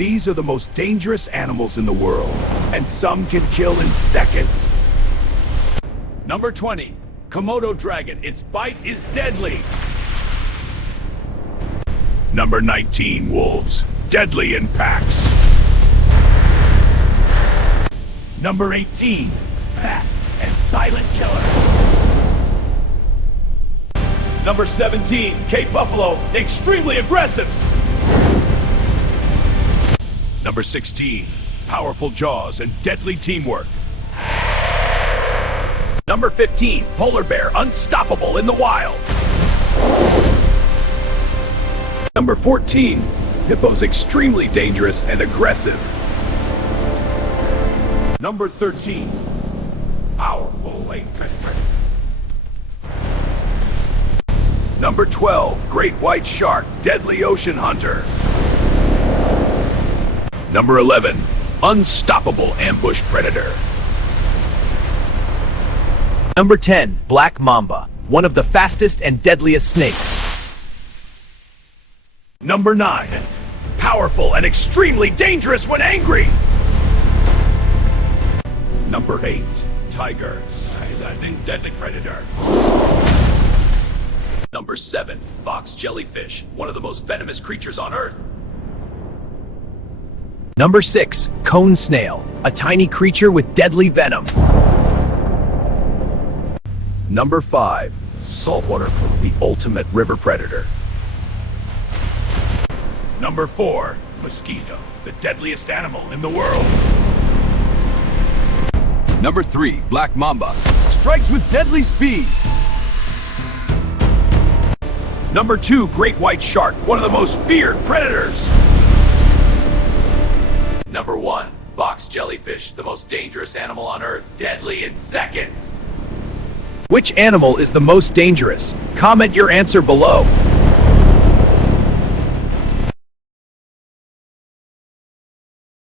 These are the most dangerous animals in the world, and some can kill in seconds. Number 20, Komodo dragon. Its bite is deadly. Number 19, wolves. Deadly in packs. Number 18, fast and silent killer. Number 17, Cape buffalo. Extremely aggressive. Number 16, powerful jaws and deadly teamwork. Number 15, polar bear. Unstoppable in the wild. Number 14, hippos. Extremely dangerous and aggressive. Number 13, powerful lake predator. Number 12, great white shark. Deadly ocean hunter. Number 11, unstoppable ambush predator. Number 10, black mamba, one of the fastest and deadliest snakes. Number 9, powerful and extremely dangerous when angry. Number 8, tiger. Silent deadly predator. Number 7, box jellyfish, one of the most venomous creatures on Earth. Number 6, cone snail, a tiny creature with deadly venom. Number 5, saltwater poop, the ultimate river predator. Number 4, mosquito, the deadliest animal in the world. Number 3, black mamba. Strikes with deadly speed. Number 2, great white shark, one of the most feared predators. Number 1, box jellyfish, the most dangerous animal on Earth, deadly in seconds. Which animal is the most dangerous? Comment your answer below.